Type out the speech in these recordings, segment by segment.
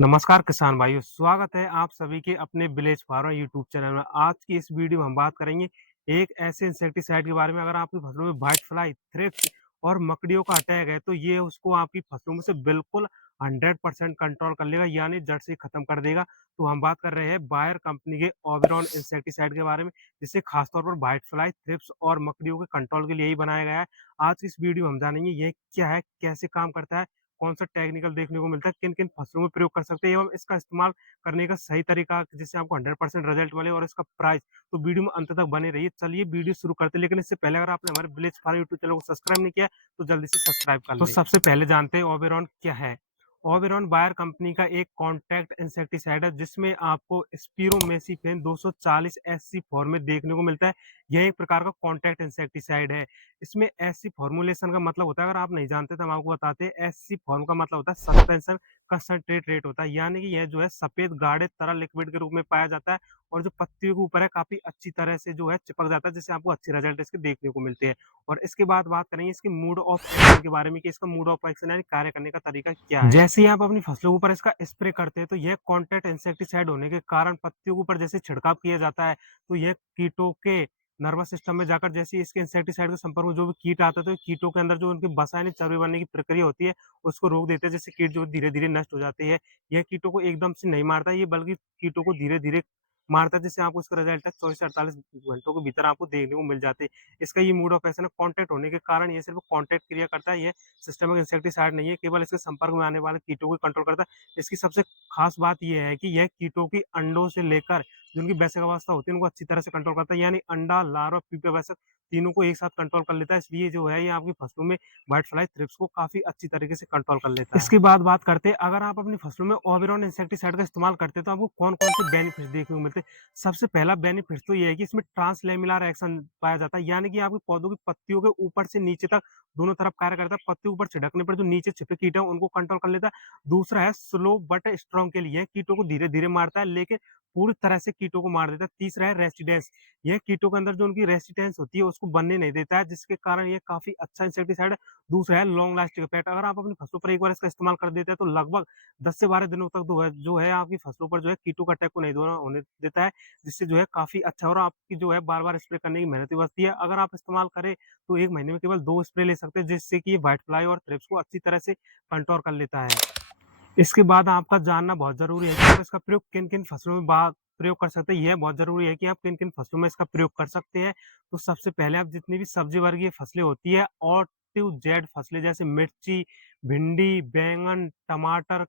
नमस्कार किसान भाइयों, स्वागत है आप सभी के अपने विलेज फार्मर यूट्यूब चैनल में। आज की इस वीडियो में हम बात करेंगे एक ऐसे इंसेक्टिसाइड के बारे में। अगर आपकी फसलों में व्हाइट फ्लाई, थ्रिप्स और मकड़ियों का अटैक है तो ये उसको आपकी फसलों में से बिल्कुल 100% कंट्रोल कर लेगा, यानी जड़ से खत्म कर देगा। तो हम बात कर रहे हैं बायर कंपनी के ओबेरॉन इंसेक्टिसाइड के बारे में, जिसे खासतौर पर व्हाइट फ्लाई, थ्रिप्स और मकड़ियों के कंट्रोल के लिए ही बनाया गया है। आज की इस वीडियो में हम जानेंगे ये क्या है, कैसे काम करता है, कौन-सा टेक्निकल देखने को मिलता है, किन-किन फसलों में प्रयोग कर सकते हैं एवं इसका इस्तेमाल करने का सही तरीका जिससे आपको 100% रिजल्ट मिले और इसका प्राइस। तो वीडियो में अंत तक बने रहिए। चलिए वीडियो शुरू करते हैं, लेकिन इससे पहले अगर आपने हमारे विलेज फार्म यूट्यूब चैनल को सब्सक्राइब नहीं किया है, तो जल्दी से सब्सक्राइब कर लें। तो सबसे पहले जानते हैं ओबेरॉन क्या है। ओबेरॉन बायर कंपनी का एक कॉन्टैक्ट इंसेक्टिसाइड है जिसमें आपको स्पिरोमेसिफेन 240 एससी फॉर्म में देखने को मिलता है। यह एक प्रकार का कॉन्टैक्ट इंसेक्टिसाइड है। इसमें एससी फॉर्मूलेशन का मतलब होता है, अगर आप नहीं जानते तो हम आपको बताते हैं। एससी फॉर्म का मतलब होता है सस्पेंशन कंसंट्रेट रेट होता है, यानी कि यह जो है सफेद गाढ़े तरल लिक्विड के रूप में पाया जाता है और जो पत्तियों के ऊपर है काफी अच्छी तरह से जो है चिपक जाता है, जिससे आपको अच्छे रिजल्ट इसके देखने को मिलते हैं। और इसके बाद बात करेंगे इसके मोड ऑफ एक्शन के बारे में कि इसका मोड ऑफ एक्शन यानी कार्य करने का तरीका क्या है। जैसे ही आप अपनी फसलों के ऊपर इसका स्प्रे करते हैं तो यह कॉन्टैक्ट इंसेक्टिसाइड होने के कारण पत्तियों के ऊपर जैसे छिड़काव किया जाता है, तो यह कीटों के नर्वस सिस्टम में जाकर जैसे ही इसके इंसेक्टिसाइड के संपर्क में जो भी कीट आता है तो कीटों के अंदर जो उनकी बसा यानी चर्बी बनने की प्रक्रिया होती है उसको रोक देते हैं, जिससे कीट जो धीरे-धीरे नष्ट हो जाते हैं। यह कीटों को एकदम से नहीं मारता है, ये बल्कि कीटों को धीरे-धीरे मारता है, जिससे आपको इसका रिजल्ट है 24 से 48 घंटों के भीतर आपको देखने को मिल जाते हैं। इसका ये मोड ऑफ एक्शन है कॉन्टैक्ट होने के कारण, ये सिर्फ कॉन्टैक्ट क्रिया करता है, ये सिस्टमिक इंसेक्टिसाइड नहीं है, केवल इसके संपर्क में आने वाले कीटों को कंट्रोल करता है। इसकी सबसे खास बात ये है कि यह कीटों की अंडों से लेकर जो उनकी वयस्क अवस्था होती है उनको अच्छी तरह से कंट्रोल करता है, यानी अंडा, लार्वा, प्यूपा, वयस्क तीनों को एक साथ कंट्रोल कर लेता है। इसलिए जो है ये आपकी फसलों में व्हाइट फ्लाई, थ्रिप्स को काफ़ी अच्छी तरीके से कंट्रोल कर लेता है। इसके बाद बात करते हैं, अगर आप अपनी फसलों में ओबेरॉन इंसेक्टिसाइड का इस्तेमाल करते हैं तो आपको कौन-कौन से बेनिफिट्स देखने को मिलते हैं। सबसे पहला बेनिफिट तो ये है कि इसमें ट्रांसलेमिनार एक्शन पाया जाता है, यानी कि आपके पौधों की पत्तियों के ऊपर से नीचे तक दोनों तरफ कार्य करता है। पत्ती ऊपर छिड़कने पर जो नीचे छिपे कीट हैं उनको कंट्रोल कर लेता है। दूसरा है स्लो बट स्ट्रॉन्ग के लिए, कीटों को धीरे-धीरे मारता है लेकिन पूरी तरह से कीटों को मार देता है। तीसरा है रेसिस्टेंस, यह कीटों के अंदर जो उनकी रेसिस्टेंस होती है उसको बनने नहीं देता है, जिसके कारण ये काफ़ी अच्छा इंसेक्टिसाइड है। दूसरा है लॉन्ग लास्टिंग इफेक्ट, अगर आप अपनी फसलों पर एक बार इसका इस्तेमाल कर देते हैं तो लगभग 10 से 12 दिनों तक जो है आपकी फसलों पर जो है कीटों का अटैक को नहीं होने देता है, जिससे जो है काफ़ी अच्छा और आपकी जो है बार-बार स्प्रे करने की मेहनत भी बचती है। अगर आप इस्तेमाल करें तो 1 महीने में केवल 2 स्प्रे ले सकते हैं, जिससे कि ये व्हाइट फ्लाई और थ्रिप्स को अच्छी तरह से कंट्रोल कर लेता है। इसके बाद आपका जानना बहुत ज़रूरी है कि आप इसका प्रयोग किन-किन फसलों में प्रयोग कर सकते हैं। यह बहुत ज़रूरी है कि आप किन-किन फसलों में इसका प्रयोग कर सकते हैं। तो सबसे पहले आप जितनी भी सब्ज़ी वर्गीय फसलें होती है और टू जेड फसलें जैसे मिर्ची, भिंडी, बैंगन, टमाटर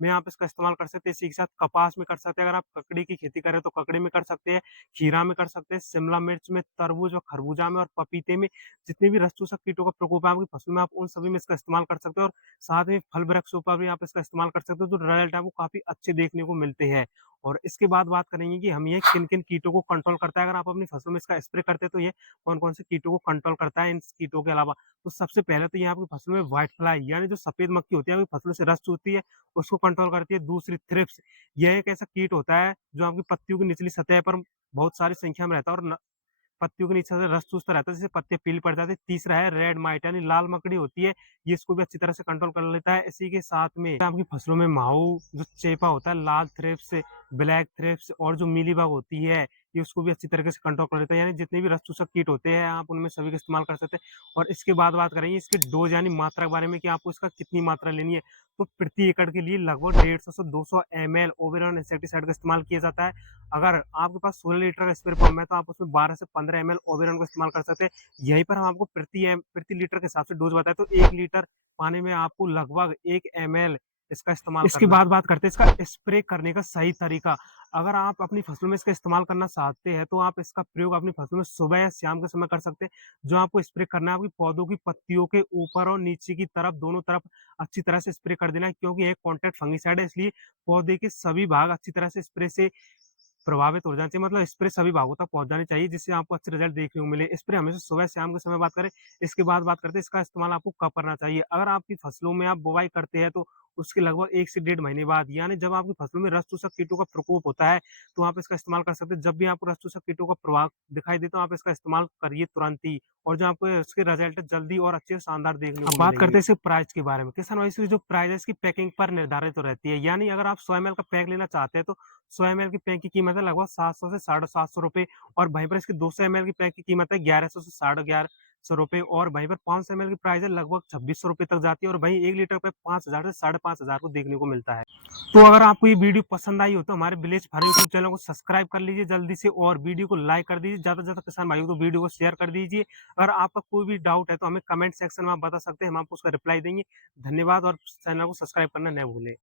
में आप इसका इस्तेमाल कर सकते हैं। इसी के साथ कपास में कर सकते हैं। अगर आप ककड़ी की खेती करें तो ककड़ी में कर सकते हैं, खीरा में कर सकते हैं, शिमला मिर्च में, तरबूज और खरबूजा में और पपीते में जितने भी रस चूसक कीटों का प्रकोप है आपकी फसलों में, आप उन सभी में इसका इस्तेमाल कर सकते हो। और साथ में फल वृक्षों पर भी आप इसका इस्तेमाल कर सकते हो, तो रिजल्ट आपको काफ़ी अच्छे देखने को मिलते हैं। और इसके बाद बात करेंगे कि हम ये किन-किन कीटों को कंट्रोल करता है। अगर आप अपनी फसलों में इसका स्प्रे करते हैं तो ये कौन-कौन से कीटों को कंट्रोल करता है इन कीटों के अलावा। तो सबसे पहले तो ये आपकी फसलों में व्हाइट फ्लाई यानी जो सफेद मक्खी होती है आपकी फसलों से रस चूसती है, उसको कंट्रोल करती है। दूसरी थ्रिप्स, यह एक ऐसा कीट होता है जो आपकी पत्तियों की निचली सतह पर बहुत सारी संख्या में रहता है और पत्तियों के नीचे से रस चूसता रहता है, जिससे पत्तियाँ पीली पड़ जाती है। तीसरा है रेड माइट यानी लाल मकड़ी होती है, ये इसको भी अच्छी तरह से कंट्रोल कर लेता है। इसी के साथ में आपकी फसलों में माहू, जो चेपा होता है, लाल थ्रिप्स, ब्लैक थ्रिप्स और जो मीलीबग होती है, ये उसको भी अच्छी तरीके से कंट्रोल कर लेता है। यानी जितने भी रस चूसक कीट होते हैं, आप उनमें सभी का इस्तेमाल कर सकते हैं। और इसके बाद बात करेंगे इसकी डोज़ यानी मात्रा के बारे में कि आपको इसका कितनी मात्रा लेनी है। तो प्रति एकड़ के लिए लगभग 150 से 200 ml ओबेरॉन इंसेक्टिसाइड का इस्तेमाल किया जाता है। अगर आपके पास 16 लीटर का स्प्रे पंप है तो आप उसमें 12 से 15 एमएल ओबेरॉन का इस्तेमाल कर सकते हैं। यहीं पर हम आपको प्रति लीटर के हिसाब से डोज़ बताएँ तो 1 लीटर पानी में आपको लगभग 1 एमएल इसका इस्तेमाल इसके करना है। बाद बात करते हैं इसका स्प्रे करने का सही तरीका। अगर आप अपनी फसलों में इसका इस्तेमाल करना चाहते हैं तो आप इसका प्रयोग अपनी फसलों में सुबह या शाम के समय कर सकते हैं। जो आपको स्प्रे करना है आपकी पौधों की पत्तियों के ऊपर और नीचे की तरफ दोनों तरफ अच्छी तरह से स्प्रे कर देना है, क्योंकि ये कॉन्टैक्ट फंगिसाइड है, इसलिए पौधे के सभी भाग अच्छी तरह से स्प्रे से प्रभावित हो जाना चाहिए, मतलब स्प्रे सभी भागों तक पहुँच जानी चाहिए, जिससे आपको अच्छे रिज़ल्ट देखने को मिले। स्प्रे हमेशा सुबह-शाम के समय बात करें, इसके बाद बात करते हैं इसका इस्तेमाल आपको कब करना चाहिए। अगर आपकी फसलों में आप बुवाई करते हैं तो उसके लगभग 1 से डेढ़ महीने बाद, यानी जब आपकी फसलों में रस चूसक कीटों का प्रकोप होता है, तो आप इसका इस्तेमाल कर सकते हैं। जब भी आपको रस चूसक कीटों का प्रभाव दिखाई दे, तो आप इसका इस्तेमाल करिए तुरंत ही, और जो आपको इसके रिजल्ट जल्दी और अच्छे शानदार देखने को बात करते हैं इसके प्राइस के बारे में। किसान भाई, इसकी जो प्राइस है इसकी पैकिंग पर निर्धारित तो रहती है, यानी अगर आप 100 ml का पैक लेना चाहते हैं तो 100 ml की पैक की कीमत है लगभग 700 से 750 रुपए, और वहीं पर इसकी 200 ml की पैक की कीमत है 1100 से 1150 रुपए, और वहीं पर 500 ml की प्राइस है लगभग 2600 रुपए तक जाती है, और वहीं 1 लीटर पे 5000 से 5500 को देखने को मिलता है। तो अगर आपको ये वीडियो पसंद आई हो तो हमारे विलेज फार्म यूट्यूब चैनल को सब्सक्राइब कर लीजिए जल्दी से, और वीडियो को लाइक कर दीजिए, ज्यादा से ज्यादा किसान भाइयों को वीडियो को शेयर कर दीजिए। अगर आपका कोई भी डाउट है तो हमें कमेंट सेक्शन में आप बता सकते हैं, हम आपको उसका रिप्लाई देंगे। धन्यवाद, और चैनल को सब्सक्राइब करना न भूलें।